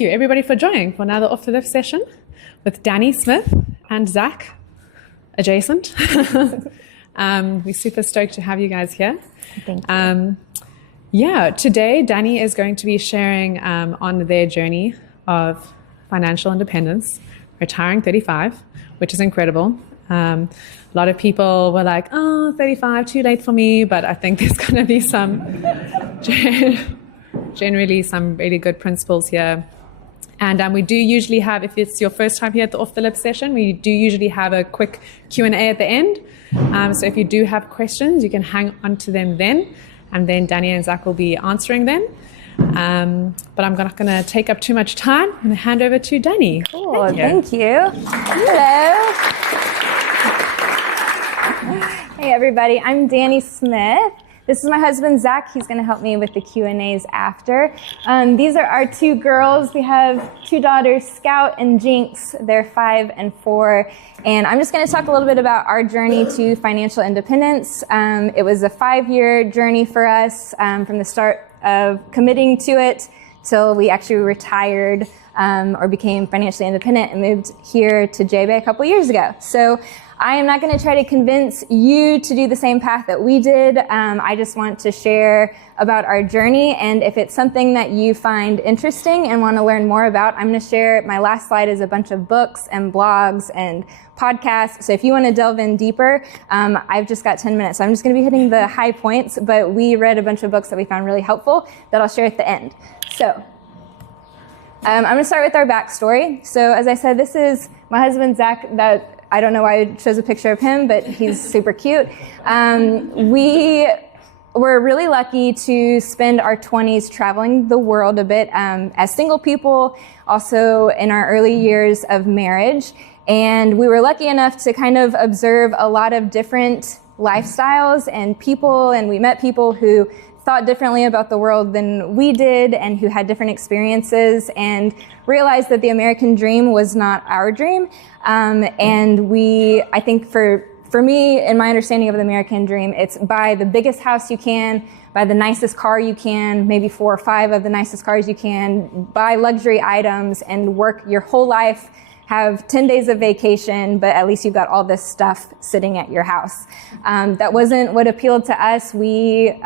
thank you everybody for joining for another Off the Lift session with Dani Smith and Zach adjacent. We're super stoked to have you guys here. Thank you. Today Dani is going to be sharing on their journey of financial independence, retiring 35, which is incredible. A lot of people were like, 35, too late for me, but I think there's going to be generally some really good principles here. And we do usually have, if it's your first time here at the Off the Lip session, we do usually have a quick Q&A at the end. So if you do have questions, you can hang on to them then, and then Dani and Zach will be answering them. But I'm not going to take up too much time. I'm going to hand over to Dani. Cool, thank you. Hello. Hey everybody, I'm Dani Smith. This is my husband, Zach. He's going to help me with the Q&As after. These are our two girls. We have two daughters, Scout and Jinx. They're 5 and 4. And I'm just going to talk a little bit about our journey to financial independence. It was a 5-year journey for us from the start of committing to it till we actually retired or became financially independent and moved here to J-Bay a couple years ago. So I am not going to try to convince you to do the same path that we did. I just want to share about our journey, and if it's something that you find interesting and want to learn more about, I'm going to share, my last slide is a bunch of books and blogs and podcasts. So if you want to delve in deeper, I've just got 10 minutes. So I'm just going to be hitting the high points, but we read a bunch of books that we found really helpful that I'll share at the end. So I'm going to start with our backstory. So as I said, this is my husband, Zach. That I don't know why I chose a picture of him, but he's super cute. We were really lucky to spend our 20s traveling the world a bit as single people, also in our early years of marriage. And we were lucky enough to kind of observe a lot of different lifestyles and people, and we met people who thought differently about the world than we did and who had different experiences, and realized that the American dream was not our dream. I think for me, in my understanding of the American dream, it's buy the biggest house you can, buy the nicest car you can, maybe 4 or 5 of the nicest cars you can, buy luxury items and work your whole life, have 10 days of vacation, but at least you've got all this stuff sitting at your house. That wasn't what appealed to us. We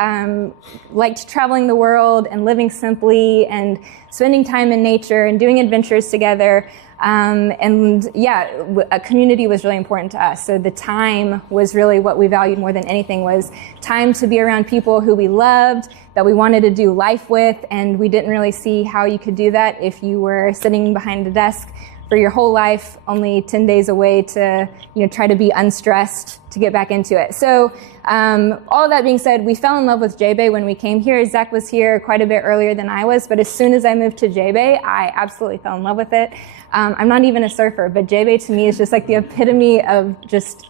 liked traveling the world and living simply and spending time in nature and doing adventures together. A community was really important to us. So the time was really what we valued more than anything, was time to be around people who we loved, that we wanted to do life with, and we didn't really see how you could do that if you were sitting behind a desk for your whole life, only 10 days away to, try to be unstressed to get back into it. So all of that being said, we fell in love with J-Bay when we came here. Zach was here quite a bit earlier than I was, but as soon as I moved to J-Bay, I absolutely fell in love with it. I'm not even a surfer, but J-Bay to me is just like the epitome of just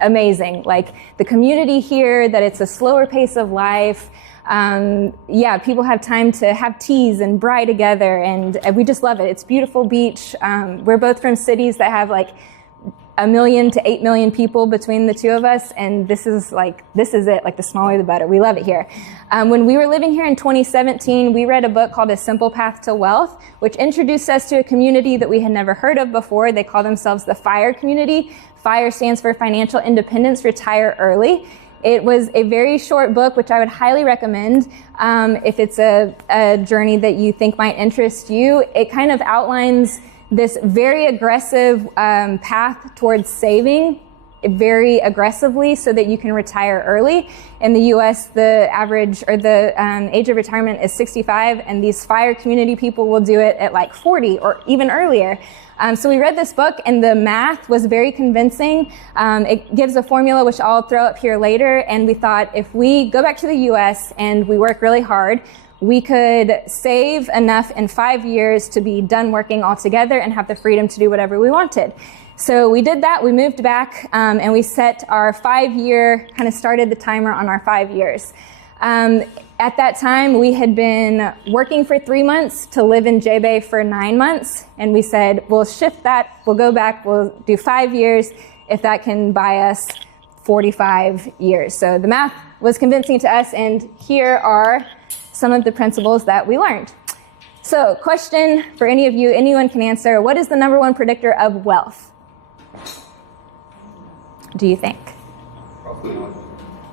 amazing. Like the community here, that it's a slower pace of life. People have time to have teas and braai together, and we just love it. It's beautiful beach. We're both from cities that have like 1 million to 8 million people between the two of us, and this is it. Like the smaller the better. We love it here. When we were living here in 2017, we read a book called A Simple Path to Wealth, which introduced us to a community that we had never heard of before. They call themselves the FIRE community. FIRE stands for Financial Independence, Retire Early. It was a very short book, which I would highly recommend if it's a journey that you think might interest you. It kind of outlines this very aggressive path towards saving very aggressively so that you can retire early. In the US, the average or the age of retirement is 65, and these FIRE community people will do it at like 40 or even earlier. So we read this book, and the math was very convincing. It gives a formula, which I'll throw up here later, and we thought if we go back to the US and we work really hard, we could save enough in 5 years to be done working altogether and have the freedom to do whatever we wanted. So we did that. We moved back, and we set our 5-year, kind of started the timer on our 5 years. At that time, we had been working for 3 months to live in J-Bay for 9 months, and we said, we'll shift that, we'll go back, we'll do 5 years if that can buy us 45 years. So the math was convincing to us, and here are some of the principles that we learned. So, question for any of you, anyone can answer. What is the number one predictor of wealth? Do you think? Profit margin.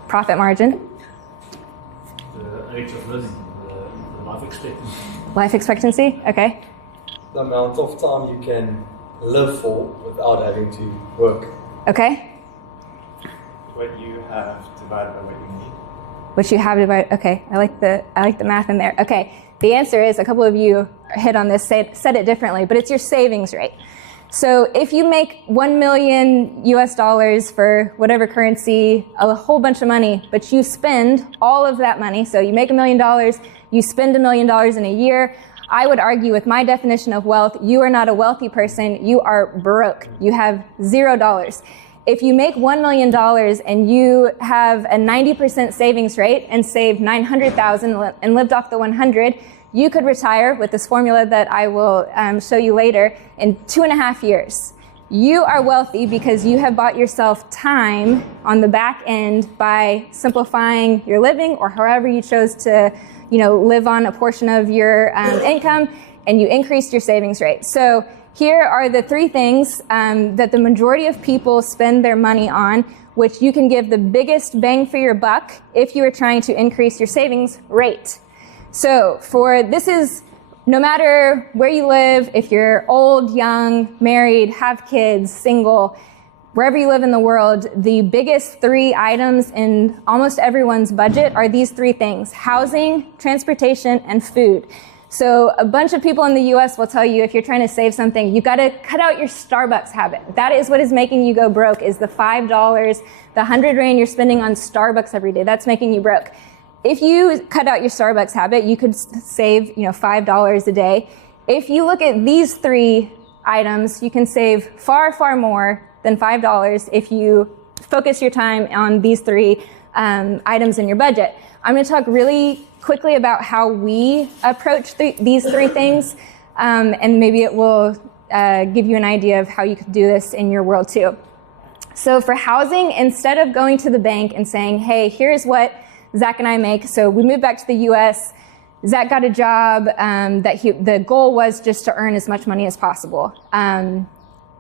Profit margin? The age of living, the life expectancy. Life expectancy? Okay. The amount of time you can live for without having to work. Okay. What you have divided by what you need. What you have divided. Okay. I like the math in there. Okay. The answer is, a couple of you hit on this, said it differently, but it's your savings rate. So if you make 1 million US dollars for whatever currency, a whole bunch of money, but you spend all of that money, so you make $1 million, you spend $1 million in a year, I would argue with my definition of wealth, you are not a wealthy person, you are broke. You have $0. If you make $1 million and you have a 90% savings rate and save $900,000 and lived off the 100, you could retire with this formula that I will show you later in 2.5 years. You are wealthy because you have bought yourself time on the back end by simplifying your living, or however you chose to, live on a portion of your income, and you increased your savings rate. So here are the 3 things that the majority of people spend their money on, which you can give the biggest bang for your buck if you are trying to increase your savings rate. So this is no matter where you live, if you're old, young, married, have kids, single, wherever you live in the world, the biggest 3 items in almost everyone's budget are these 3 things: housing, transportation, and food. So a bunch of people in the US will tell you, if you're trying to save something, you've got to cut out your Starbucks habit. That is what is making you go broke, is the $5, the 100 Rand you're spending on Starbucks every day. That's making you broke. If you cut out your Starbucks habit, you could save, $5 a day. If you look at these 3 items, you can save far, far more than $5 if you focus your time on these 3 items in your budget. I'm going to talk really quickly about how we approach these 3 things, and maybe it will give you an idea of how you could do this in your world too. So for housing, instead of going to the bank and saying, hey, here's what Zach and I make. So we moved back to the US. Zach got a job the goal was just to earn as much money as possible.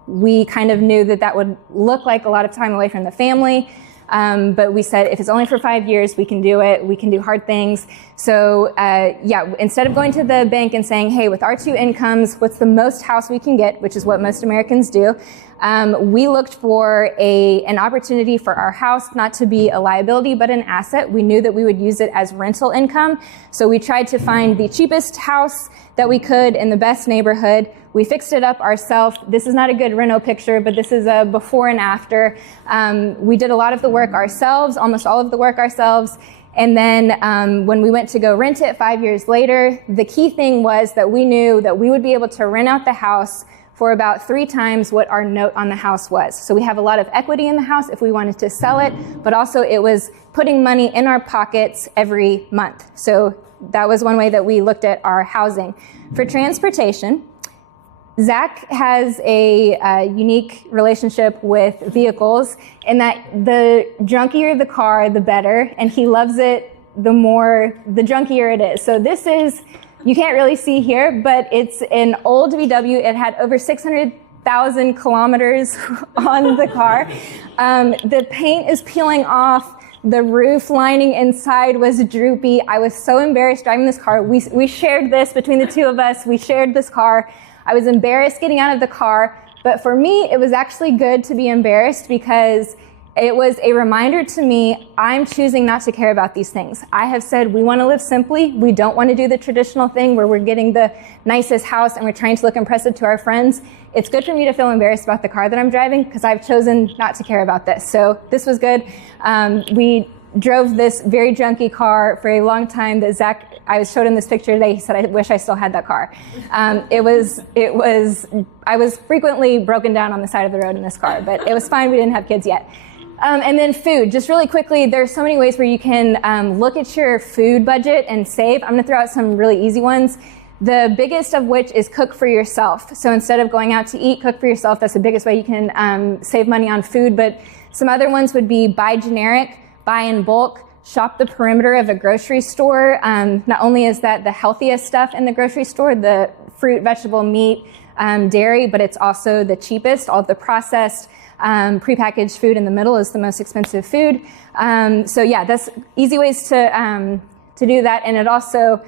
We kind of knew that would look like a lot of time away from the family. But we said, if it's only for 5 years, we can do it. We can do hard things. So, instead of going to the bank and saying, hey, with our 2 incomes, what's the most house we can get, which is what most Americans do, we looked for an opportunity for our house not to be a liability, but an asset. We knew that we would use it as rental income. So we tried to find the cheapest house that we could in the best neighborhood. We fixed it up ourselves. This is not a good reno picture, but this is a before and after. We did a lot of the work ourselves, almost all of the work ourselves. And then when we went to go rent it 5 years later, the key thing was that we knew that we would be able to rent out the house for about 3 times what our note on the house was. So we have a lot of equity in the house if we wanted to sell it, but also it was putting money in our pockets every month. So that was one way that we looked at our housing. For transportation, Zach has a unique relationship with vehicles in that the junkier the car, the better, and he loves it the junkier it is. So this is, you can't really see here, but it's an old VW. It had over 600,000 kilometers on the car. The paint is peeling off. The roof lining inside was droopy. I was so embarrassed driving this car. We shared this between the 2 of us. We shared this car. I was embarrassed getting out of the car, but for me, it was actually good to be embarrassed because it was a reminder to me, I'm choosing not to care about these things. I have said we want to live simply. We don't want to do the traditional thing where we're getting the nicest house and we're trying to look impressive to our friends. It's good for me to feel embarrassed about the car that I'm driving because I've chosen not to care about this. So this was good. We drove this very junky car for a long time that Zach, I showed him this picture today. He said, I wish I still had that car. I was frequently broken down on the side of the road in this car, but it was fine. We didn't have kids yet. And then food, just really quickly, there's so many ways where you can look at your food budget and save. I'm going to throw out some really easy ones. The biggest of which is cook for yourself. So instead of going out to eat, cook for yourself. That's the biggest way you can save money on food. But some other ones would be buy generic, buy in bulk, shop the perimeter of a grocery store. Not only is that the healthiest stuff in the grocery store, the fruit, vegetable, meat, dairy, but it's also the cheapest. All of the processed prepackaged food in the middle is the most expensive food. So yeah, that's easy ways to do that. And it also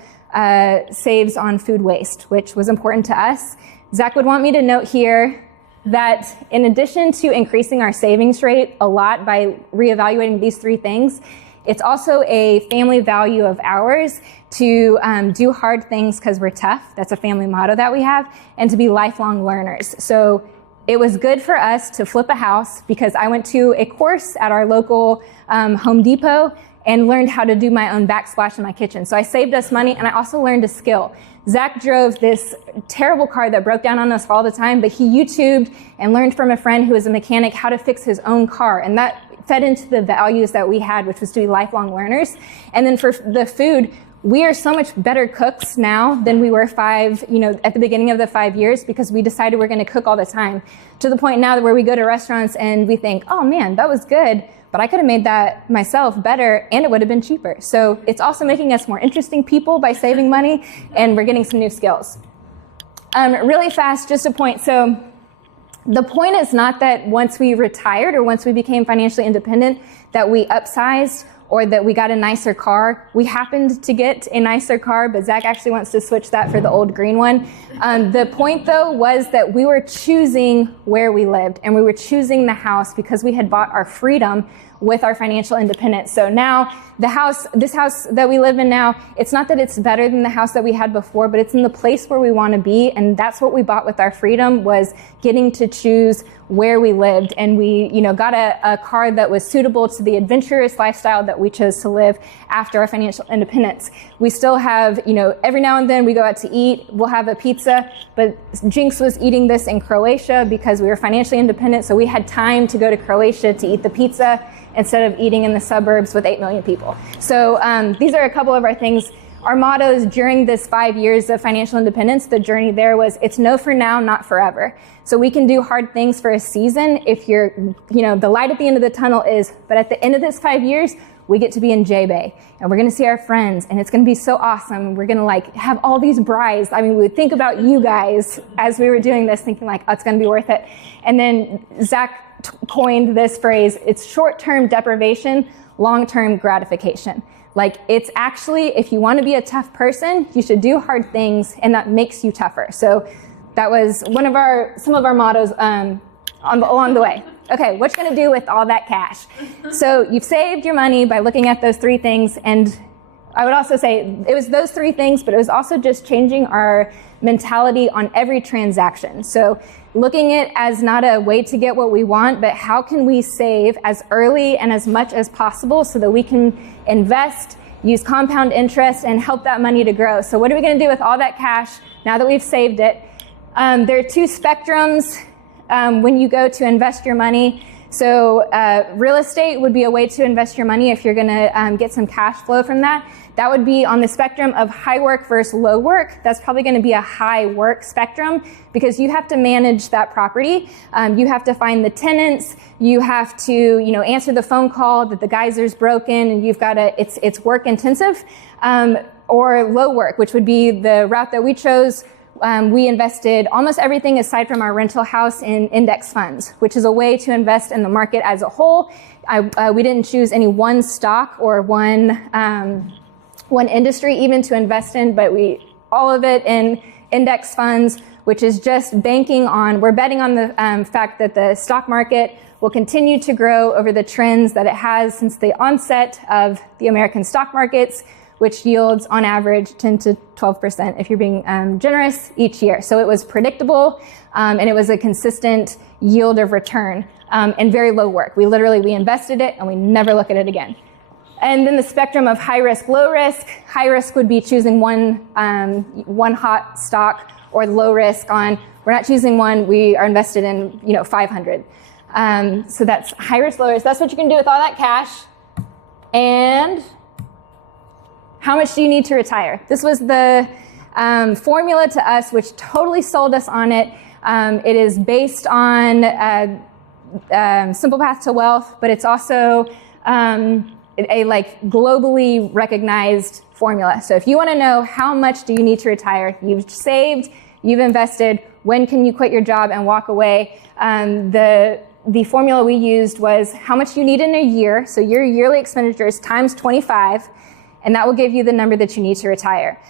saves on food waste, which was important to us. Zach would want me to note here that in addition to increasing our savings rate a lot by reevaluating these three things, it's also a family value of ours to do hard things because we're tough. That's a family motto that we have, and to be lifelong learners. So it was good for us to flip a house because I went to a course at our local Home Depot and learned how to do my own backsplash in my kitchen. So I saved us money, and I also learned a skill. Zach drove this terrible car that broke down on us all the time, but he YouTubed and learned from a friend who was a mechanic how to fix his own car. And that fed into the values that we had, which was to be lifelong learners. And then for the food, we are so much better cooks now than we were at the beginning of the 5 years, because we decided we're going to cook all the time, to the point now where we go to restaurants and we think, oh man, that was good, but I could have made that myself better and it would have been cheaper. So it's also making us more interesting people by saving money, and we're getting some new skills. Really fast, just a point. So the point is not that once we retired or once we became financially independent that we upsized or that we got a nicer car. We happened to get a nicer car, but Zach actually wants to switch that for the old green one. The point, though, was that we were choosing where we lived, and we were choosing the house because we had bought our freedom with our financial independence. So now this house that we live in now, it's not that it's better than the house that we had before, but it's in the place where we want to be. And that's what we bought with our freedom, was getting to choose where we lived. And we, got a car that was suitable to the adventurous lifestyle that we chose to live after our financial independence. We still have, every now and then we go out to eat, we'll have a pizza, but Jinx was eating this in Croatia because we were financially independent. So we had time to go to Croatia to eat the pizza instead of eating in the suburbs with 8 million people. So these are a couple of our things. Our mottos during this 5 years of financial independence, the journey there was, it's no for now, not forever. So we can do hard things for a season if you're, the light at the end of the tunnel is, but at the end of this 5 years, we get to be in J-Bay and we're going to see our friends and it's going to be so awesome. We're going to have all these brides. I mean, we would think about you guys as we were doing this, thinking oh, it's going to be worth it. And then Zach coined this phrase, it's short-term deprivation, long-term gratification. It's actually, if you want to be a tough person, you should do hard things, and that makes you tougher. So that was some of our mottos along the way. Okay, what you going to do with all that cash? So you've saved your money by looking at those three things, and I would also say it was those three things, but it was also just changing our mentality on every transaction. So looking at it as not a way to get what we want, but how can we save as early and as much as possible so that we can invest, use compound interest, and help that money to grow. So what are we going to do with all that cash now that we've saved it? There are two spectrums when you go to invest your money. So real estate would be a way to invest your money if you're going to get some cash flow from that. That would be on the spectrum of high work versus low work. That's probably going to be a high work spectrum because you have to manage that property. You have to find the tenants. You have to, answer the phone call that the geyser's broken, and you've got to. It's work intensive. Or low work, which would be the route that we chose. We invested almost everything aside from our rental house in index funds, which is a way to invest in the market as a whole. We didn't choose any one stock or one industry even to invest in, but all of it in index funds, which is just we're betting on the fact that the stock market will continue to grow over the trends that it has since the onset of the American stock markets, which yields on average 10 to 12% if you're being generous each year. So it was predictable, and it was a consistent yield of return and very low work. We invested it and we never look at it again. And then the spectrum of high risk, low risk. High risk would be choosing one hot stock, or low risk we're not choosing one, we are invested in 500. So that's high risk, low risk. That's what you can do with all that cash. And how much do you need to retire? This was the formula to us, which totally sold us on it. It is based on Simple Path to Wealth, but it's also a like globally recognized formula. So if you want to know how much do you need to retire, you've saved, you've invested, when can you quit your job and walk away? The formula we used was how much you need in a year. So your yearly expenditures times 25, and that will give you the number that you need to retire.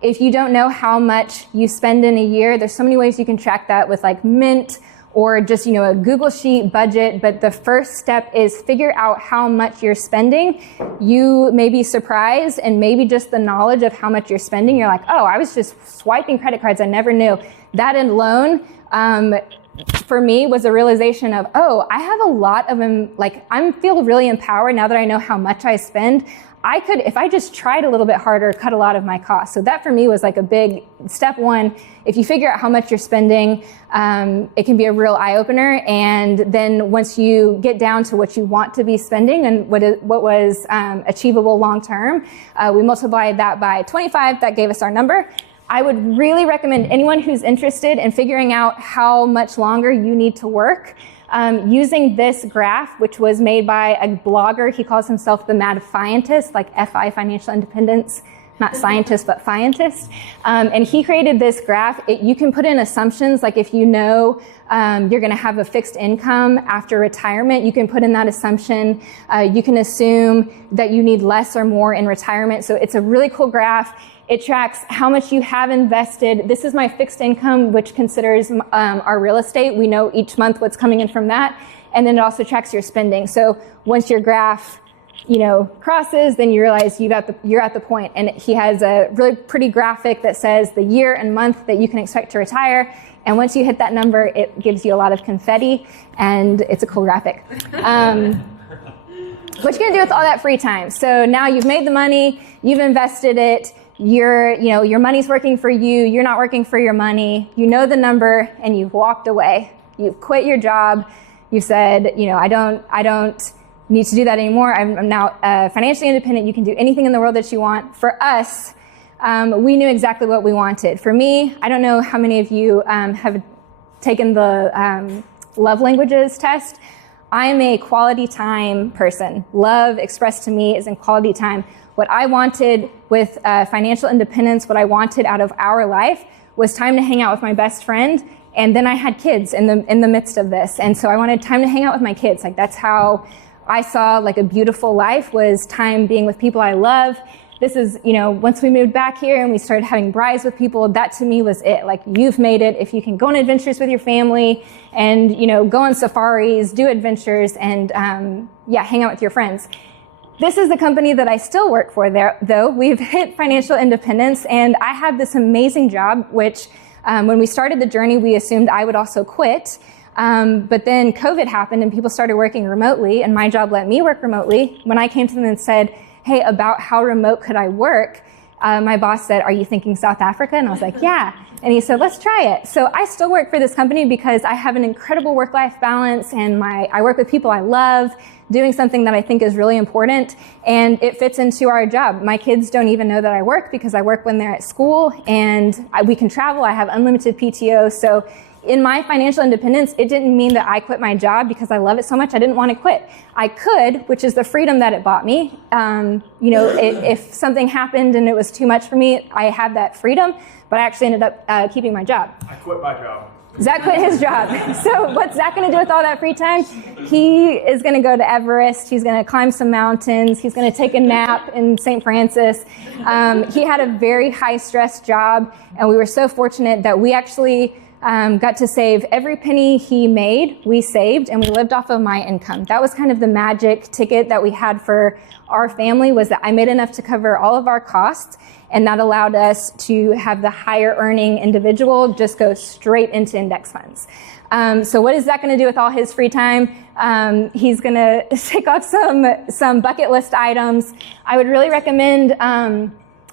If you don't know how much you spend in a year, there's so many ways you can track that with like Mint or just, a Google Sheet budget. But the first step is figure out how much you're spending. You may be surprised, and maybe just the knowledge of how much you're spending, you're like, oh, I was just swiping credit cards. I never knew. That alone, for me, was a realization of, oh, I have a lot of, I feel really empowered now that I know how much I spend. I could, if I just tried a little bit harder, cut a lot of my costs. So that for me was like a big step one. If you figure out how much you're spending, it can be a real eye opener. And then once you get down to what you want to be spending and what was achievable long term, we multiplied that by 25. That gave us our number. I would really recommend anyone who's interested in figuring out how much longer you need to work, using this graph, which was made by a blogger. He calls himself the Mad Fientist, like FI, financial independence, not scientist, but fientist. And he created this graph. You can put in assumptions, like if you know you're going to have a fixed income after retirement, you can put in that assumption. You can assume that you need less or more in retirement. So it's a really cool graph. It tracks how much you have invested. This is my fixed income, which considers our real estate. We know each month what's coming in from that. And then it also tracks your spending. So once your graph, crosses, then you realize you're at the point. And he has a really pretty graphic that says the year and month that you can expect to retire. And once you hit that number, it gives you a lot of confetti, and it's a cool graphic. What you gonna do with all that free time? So now you've made the money, you've invested it. Your money's working for you. You're not working for your money. You know the number, and you've walked away. You've quit your job. You've said, I don't need to do that anymore. I'm now financially independent. You can do anything in the world that you want. For us, we knew exactly what we wanted. For me, I don't know how many of you have taken the love languages test. I am a quality time person. Love expressed to me is in quality time. What I wanted with financial independence, what I wanted out of our life, was time to hang out with my best friend. And then I had kids in the midst of this. And so I wanted time to hang out with my kids. Like, that's how I saw like a beautiful life, was time being with people I love. This is, once we moved back here and we started having brides with people, that to me was it. Like, you've made it. If you can go on adventures with your family and, go on safaris, do adventures, and hang out with your friends. This is the company that I still work for there, though. We've hit financial independence, and I have this amazing job, which when we started the journey, we assumed I would also quit. But then COVID happened and people started working remotely, and my job let me work remotely. When I came to them and said, hey, about how remote could I work? My boss said, are you thinking South Africa? And I was like, yeah. And he said, let's try it. So I still work for this company because I have an incredible work-life balance, and I work with people I love, doing something that I think is really important, and it fits into our job. My kids don't even know that I work because I work when they're at school, and we can travel. I have unlimited PTO. So in my financial independence, it didn't mean that I quit my job because I love it so much I didn't want to quit. I could, which is the freedom that it bought me. If something happened and it was too much for me, I had that freedom, but I actually ended up keeping my job. I quit my job. Zach quit his job. So what's Zach going to do with all that free time? He is going to go to Everest. He's going to climb some mountains. He's going to take a nap in St. Francis. He had a very high stress job, and we were so fortunate that we actually got to save every penny he made. We saved, and we lived off of my income. That was kind of the magic ticket that we had for our family, was that I made enough to cover all of our costs, and that allowed us to have the higher earning individual just go straight into index funds. So what is that going to do with all his free time? He's going to take off some bucket list items. I would really recommend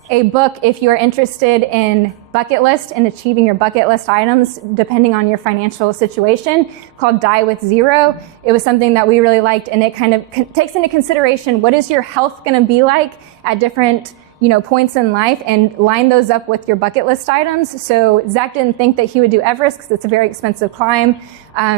a book if you're interested in bucket list and achieving your bucket list items depending on your financial situation, called Die with Zero. It was something that we really liked, and it kind of takes into consideration what is your health going to be like at different points in life and line those up with your bucket list items. So Zach didn't think that he would do Everest because it's a very expensive climb.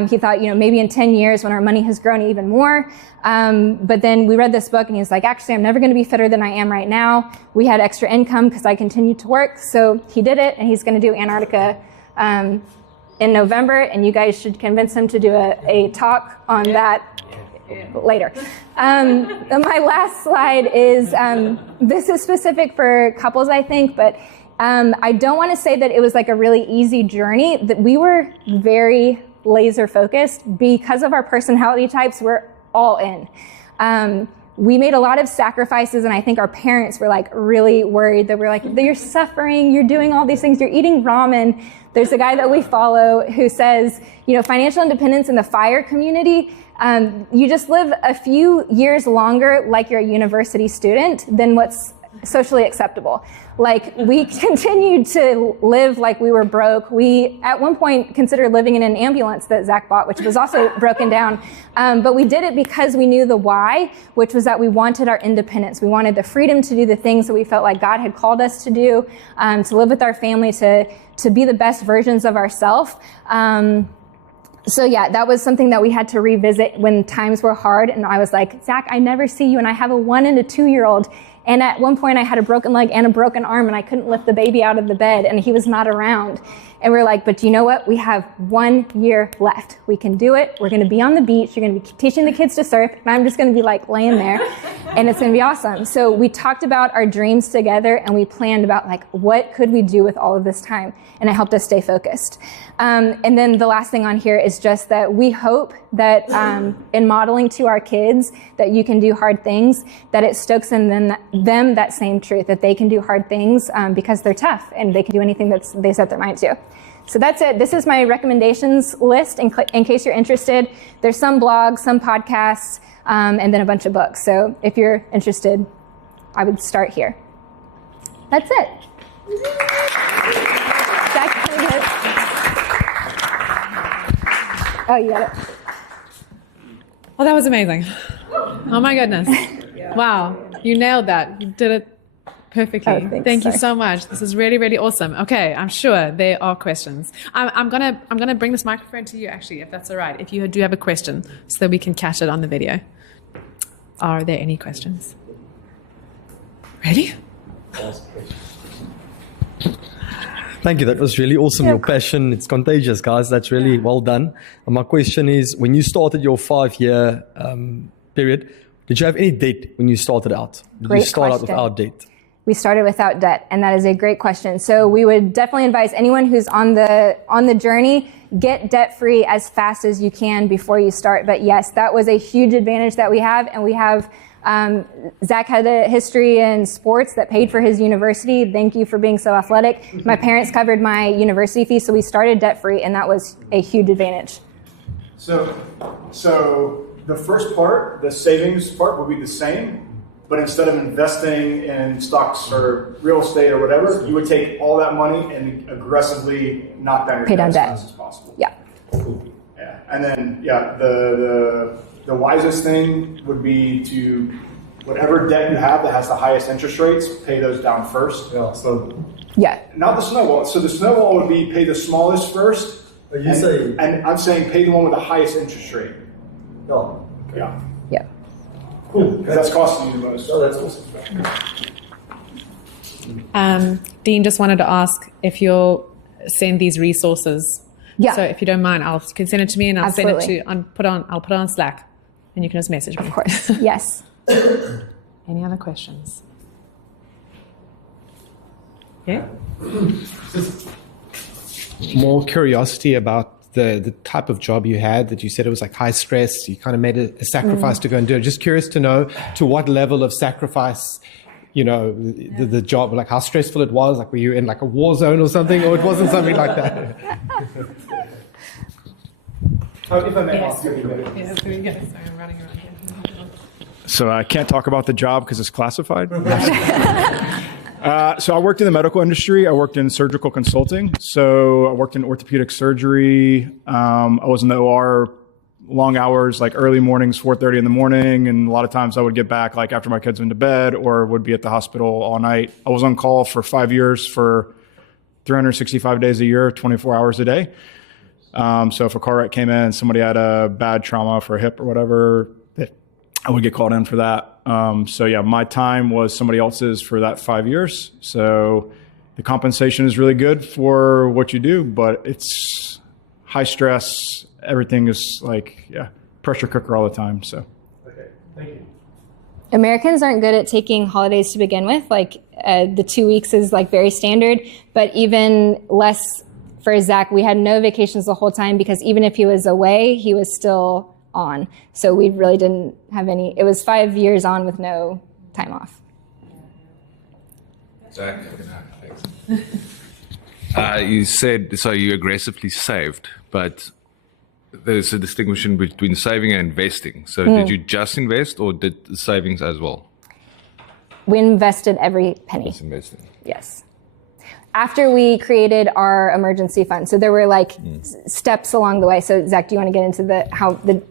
He thought, maybe in 10 years when our money has grown even more. But then we read this book and he's like, actually, I'm never going to be fitter than I am right now. We had extra income because I continued to work. So he did it, and he's going to do Antarctica in November. And you guys should convince him to do a talk on that later. My last slide is, this is specific for couples, I think, but I don't want to say that it was like a really easy journey. That we were very laser focused because of our personality types. We're all in. We made a lot of sacrifices, and I think our parents were like really worried that we're like, you're suffering, you're doing all these things, you're eating ramen. There's a guy that we follow who says, financial independence in the FIRE community, you just live a few years longer like you're a university student than what's socially acceptable. Like, we continued to live like we were broke. We, at one point, considered living in an ambulance that Zach bought, which was also broken down. But we did it because we knew the why, which was that we wanted our independence. We wanted the freedom to do the things that we felt like God had called us to do, to live with our family, to be the best versions of ourselves. So yeah, that was something that we had to revisit when times were hard. And I was like, Zach, I never see you, and I have a 1 and a 2-year-old. And at one point I had a broken leg and a broken arm, and I couldn't lift the baby out of the bed, and he was not around. And we're like, but you know what? We have 1 year left. We can do it. We're going to be on the beach. You're going to be teaching the kids to surf, and I'm just going to be like laying there, and it's going to be awesome. So we talked about our dreams together, and we planned about like, what could we do with all of this time? And it helped us stay focused. And then the last thing on here is just that we hope that in modeling to our kids that you can do hard things, that it stokes in them that same truth, that they can do hard things because they're tough and they can do anything that they set their mind to. So that's it. This is my recommendations list in case you're interested. There's some blogs, some podcasts, and then a bunch of books. So if you're interested, I would start here. That's it. Oh, you got it. Oh, that was amazing. Oh my goodness. Wow. You nailed that. You did it perfectly. Oh, Thank you so much. This is really, really awesome. Okay. I'm sure there are questions. I'm gonna bring this microphone to you, actually, if that's all right. If you do have a question, so that we can catch it on the video. Are there any questions? Ready? Thank you. That was really awesome. Your passion, it's contagious, guys. That's really well done. And my question is, when you started your 5-year period, did you have any debt when you started out? Did you start out without debt? We started without debt, and that is a great question. So we would definitely advise anyone who's on the journey, get debt-free as fast as you can before you start. But yes, that was a huge advantage that we have, and we have Zach had a history in sports that paid for his university. Thank you for being so athletic. My parents covered my university fee, so we started debt-free, and that was a huge advantage. So the first part, the savings part, will be the same, but instead of investing in stocks or real estate or whatever, you would take all that money and aggressively knock down your debt as fast as possible. Yeah. Yeah, and then the wisest thing would be to, whatever debt you have that has the highest interest rates, pay those down first. Yeah. Not the snowball. So the snowball would be pay the smallest first. And I'm saying pay the one with the highest interest rate. Oh, okay. Yeah. Yeah. Cool. Because that's costing you the most. Oh, that's awesome. Dean just wanted to ask if you'll send these resources. Yeah. So if you don't mind, you can send it to me, and I'll Absolutely. send it to I'll put it on Slack, and you can just message me. Of course. Yes. Any other questions? Yeah. More curiosity about the type of job you had, that you said it was like high stress. You kind of made a sacrifice to go and do it. Just curious to know to what level of sacrifice, the job, like how stressful it was. Like, were you in like a war zone or something, or it wasn't something like that? If I may Yes. ask you. Yes, here we go. Sorry, I'm running around here. So I can't talk about the job because it's classified. So I worked in the medical industry. I worked in surgical consulting. So I worked in orthopedic surgery. I was in the OR long hours, like early mornings, 4:30 in the morning. And a lot of times I would get back like after my kids went to bed or would be at the hospital all night. I was on call for 5 years for 365 days a year, 24 hours a day. So if a car wreck came in, somebody had a bad trauma for a hip or whatever, I would get called in for that. So yeah, my time was somebody else's for that 5 years. So the compensation is really good for what you do, but it's high stress. Everything is like, pressure cooker all the time. So. Okay, thank you. Americans aren't good at taking holidays to begin with. Like the 2 weeks is like very standard, but even less for Zach. We had no vacations the whole time because even if he was away, he was still on. So we really didn't have any. It was 5 years on with no time off. Zach, thanks. You said, so you aggressively saved, but there's a distinction between saving and investing. So did you just invest or did the savings as well? We invested every penny. Just investing. Yes. After we created our emergency fund. So there were like steps along the way. So Zach, do you want to get into how the...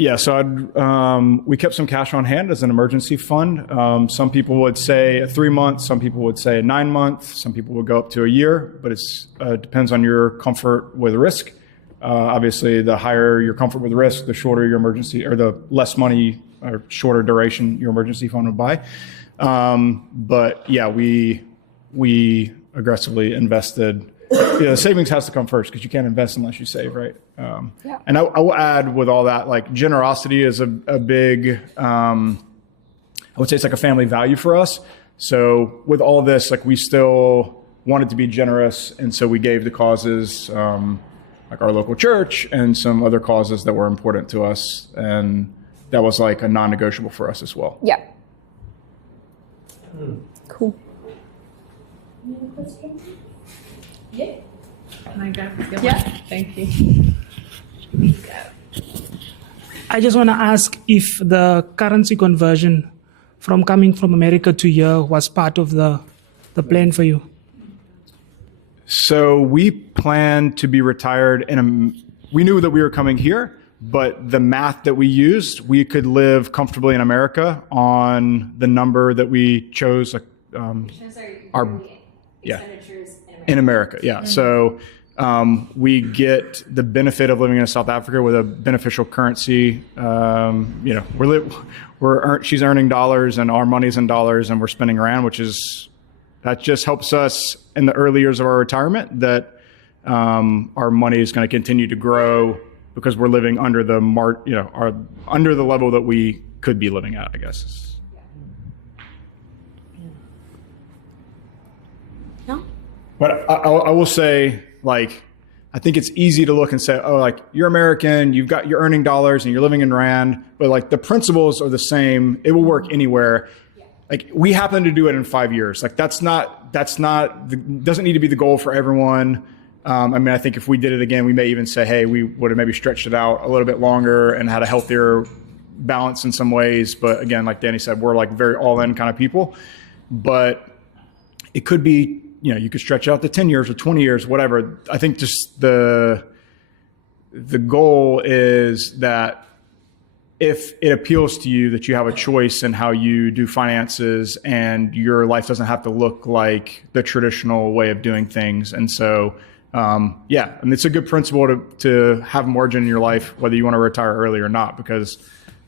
Yeah, so we kept some cash on hand as an emergency fund. Some people would say 3 months, some people would say 9 months, some people would go up to a year, but it depends on your comfort with risk. Obviously, the higher your comfort with risk, the shorter your emergency, or the less money or shorter duration your emergency fund would buy. But yeah, we aggressively invested. The savings has to come first because you can't invest unless you save, right? And I will add with all that, like generosity is a big, I would say it's like a family value for us. So with all this, like we still wanted to be generous. And so we gave the causes, like our local church and some other causes that were important to us. And that was like a non-negotiable for us as well. Yeah. Cool. Any other questions? Yeah. Can I grab this? Yeah. Thank you. I just want to ask if the currency conversion from coming from America to here was part of the plan for you. So we planned to be retired we knew that we were coming here, but the math that we used, we could live comfortably in America on the number that we chose. In America, yeah. Mm-hmm. So we get the benefit of living in South Africa with a beneficial currency. She's earning dollars and our money's in dollars and we're spending rand, that just helps us in the early years of our retirement that our money is going to continue to grow because we're living under under the level that we could be living at, I guess. But I will say, like, I think it's easy to look and say, oh, like, you're American, you're earning dollars and you're living in rand, but like the principles are the same. It will work anywhere. Yeah. Like we happen to do it in 5 years. Like doesn't need to be the goal for everyone. I think if we did it again, we may even say, hey, we would have maybe stretched it out a little bit longer and had a healthier balance in some ways. But again, like Dani said, we're like very all in kind of people, but it could be, you could stretch out to 10 years or 20 years, whatever. I think just the goal is that if it appeals to you that you have a choice in how you do finances and your life doesn't have to look like the traditional way of doing things. And so, it's a good principle to have margin in your life, whether you want to retire early or not, because,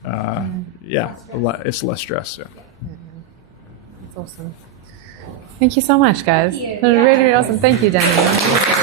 it's less stress. Yeah. That's awesome. Thank you so much, guys. That was really, really awesome. Thank you, Dani.